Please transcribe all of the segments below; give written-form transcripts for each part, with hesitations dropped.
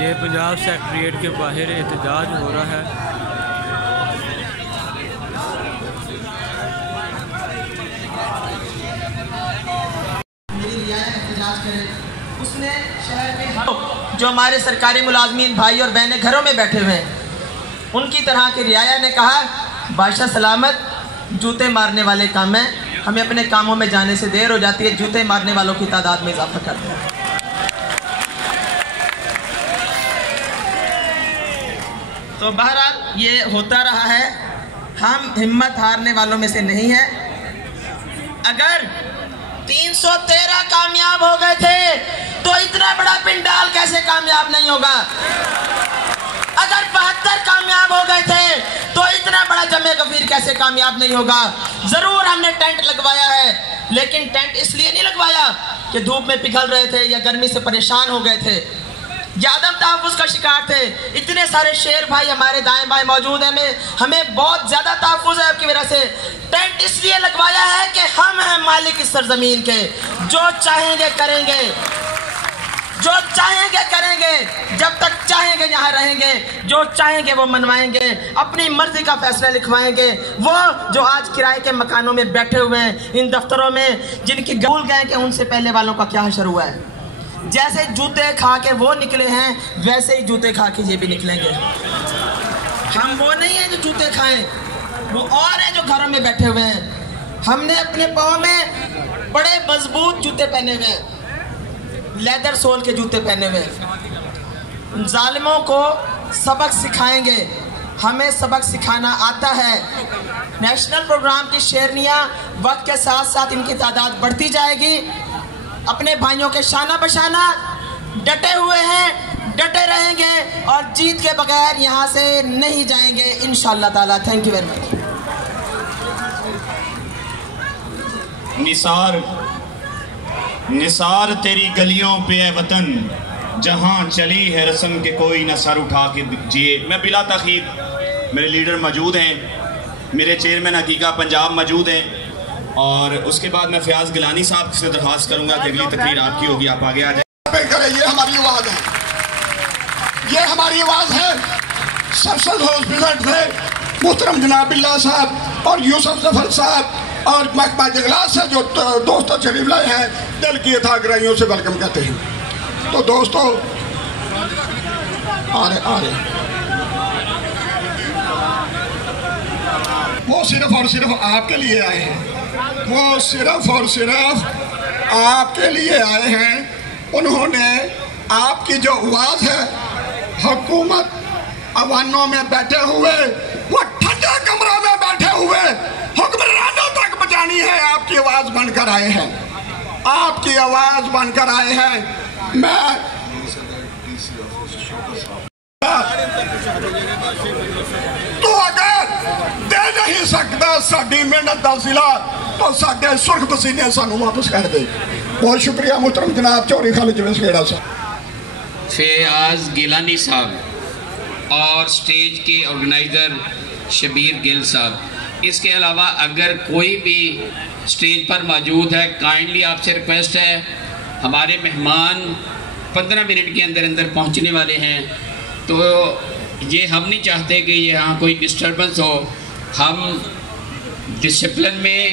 یہ پنجاب سیکریٹریٹ کے باہر احتجاج ہو رہا ہے۔ اس نے شہر میں جو ہمارے سرکاری ملازمین بھائی اور بہنیں گھروں میں بیٹھے ہوئے ہیں، ان کی طرح کی رعایا نے کہا بادشاہ سلامت جوتے مارنے والے کام ہیں، ہمیں اپنے کاموں میں جانے سے دیر ہو جاتی ہے، جوتے مارنے والوں کی تعداد میں اضافہ کرتے ہیں۔ تو بہرحال یہ ہوتا رہا ہے، ہم ہمت ہارنے والوں میں سے نہیں ہیں۔ اگر 313 کامیاب ہو گئے تھے تو اتنا بڑا پنڈال کیسے کامیاب نہیں ہوگا؟ اگر 72 کامیاب ہو گئے تھے تو اتنا بڑا جمع غفیر کیسے کامیاب نہیں ہوگا؟ ضرور ہم نے ٹینٹ لگوایا ہے، لیکن ٹینٹ اس لیے نہیں لگوایا کہ دھوپ میں پگھل رہے تھے یا گرمی سے پریشان ہو گئے تھے یا عدم تحفظ کا شکار تھے۔ اتنے سارے شیر بھائی ہمارے دائیں بائیں موجود ہیں، ہمیں بہت زیادہ تحفظ ہے آپ کی وجہ سے۔ ٹینٹ اس لیے لگوایا ہے کہ ہم ہیں مالک اس سرزمین کے، جو چاہیں گے کریں گے، جو چاہیں گے کریں گے، جب تک چاہیں گے یہاں رہیں گے، جو چاہیں گے وہ منوائیں گے، اپنی مرضی کا فیصلہ لکھوائیں گے۔ وہ جو آج کرائے کے مکانوں میں بیٹھے ہوئے ہیں، ان دفتروں میں، جن کی بھول گئے کہ ان سے پہلے والوں کا کیا حشر ہوا ہے، جیسے جوتے کھا کے وہ نکلے ہیں ویسے ہی جوتے کھا کے یہ بھی نکلیں گے۔ ہم وہ نہیں ہیں جو جوتے کھائیں، وہ اور ہیں جو گھروں میں بیٹھے ہوئے ہیں۔ ہم نے اپنے پاؤں میں بڑے مضبوط جوتے پہنے ہوئے ہیں، لیدر سول کے جوتے پہنے ہوئے ہیں۔ ظالموں کو سبق سکھائیں گے، ہمیں سبق سکھانا آتا ہے۔ نیشنل پروگرام کی شیرنیاں وقت کے ساتھ ساتھ ان کی تعداد بڑھتی جائے گی۔ اپنے بھائیوں کے شانہ بشانہ ڈٹے ہوئے ہیں، ڈٹے رہیں گے اور جیت کے بغیر یہاں سے نہیں جائیں گے انشاءاللہ تعالیٰ۔ Thank you very much. نثار تیری گلیوں پہ اے وطن، جہاں چلی ہے رسم کے کوئی نہ سر اٹھا کے جیے۔ میں بلا تاخیر، میرے لیڈر موجود ہیں، میرے چیئرمین حقیقہ پنجاب موجود ہیں، اور اس کے بعد میں فیاض گیلانی صاحب سے درخواست کروں گا کہ اگلی تقریر آپ کی ہوگی، آپ آگے آ جائیں۔ یہ ہماری آواز ہے، یہ ہماری آواز ہے۔ سرسد ہاسپٹل سے محترم جناب اللہ صاحب اور یوسف ظفر صاحب اور محکمہ جنگلات سے جو دوستوں شریف لائے ہیں، دل کی اتھا گرائیوں سے ویلکم کہتے ہیں۔ تو دوستو آ رہے وہ صرف اور صرف آپ کے لیے آئے ہیں، وہ صرف اور صرف آپ کے لیے آئے ہیں۔ انہوں نے آپ کی جو آواز ہے حکومت عوانوں میں بیٹھے ہوئے، وہ ٹھنڈے کمروں میں بیٹھے ہوئے حکمرانوں تک پہنچانی ہے، آپ کی آواز بن کر آئے ہیں، آپ کی آواز بن کر آئے ہیں۔ میں تو اگر دے نہیں سکتا ساڈی محنت دا صلہ تو ساڈے سرخ پسینے سانوں واپس کر دے۔ بہت شکریہ محترم جناب چوہدری خالد جویس گیڑا صاحب، فیاض گیلانی صاحب اور سٹیج کے آرگنائزر شبیر گل صاحب۔ اس کے علاوہ اگر کوئی بھی سٹیج پر موجود ہے، کائنڈلی آپ سے ریکویسٹ ہے، ہمارے مہمان 15 منٹ کے اندر اندر پہنچنے والے ہیں، تو یہ ہم نہیں چاہتے کہ یہاں کوئی ڈسٹربنس ہو۔ ہم ڈسپلن میں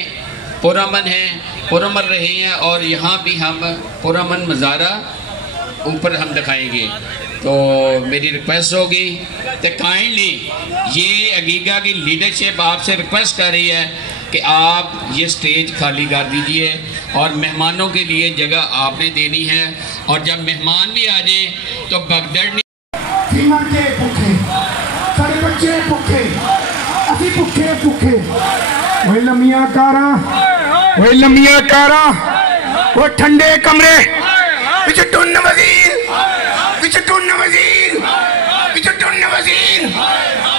پرامن ہیں، پرامن رہے ہیں، اور یہاں بھی ہم پرامن مظاہرہ اوپر ہم دکھائیں گے۔ تو میری ریکویسٹ ہوگی کہ کائنڈلی یہ عقیقہ کی لیڈرشپ آپ سے ریکویسٹ کر رہی ہے کہ آپ یہ سٹیج خالی کر دیجئے، اور مہمانوں کے لیے جگہ آپ نے دینی ہے، اور جب مہمان بھی آ جائیں تو بگدڑ نہیں۔ کے پکھے سارے بچے پکھے اسی پکھے پکھے، وہی لمیاں کارا، وہی لمیاں کارا، وہ ٹھنڈے کمرے وچ ٹن وزیر، وچ ٹن وزیر، وچ ٹن وزیر،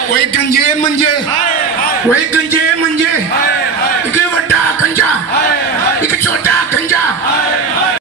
وہی گنجے منجے، وہی گنجے منجے،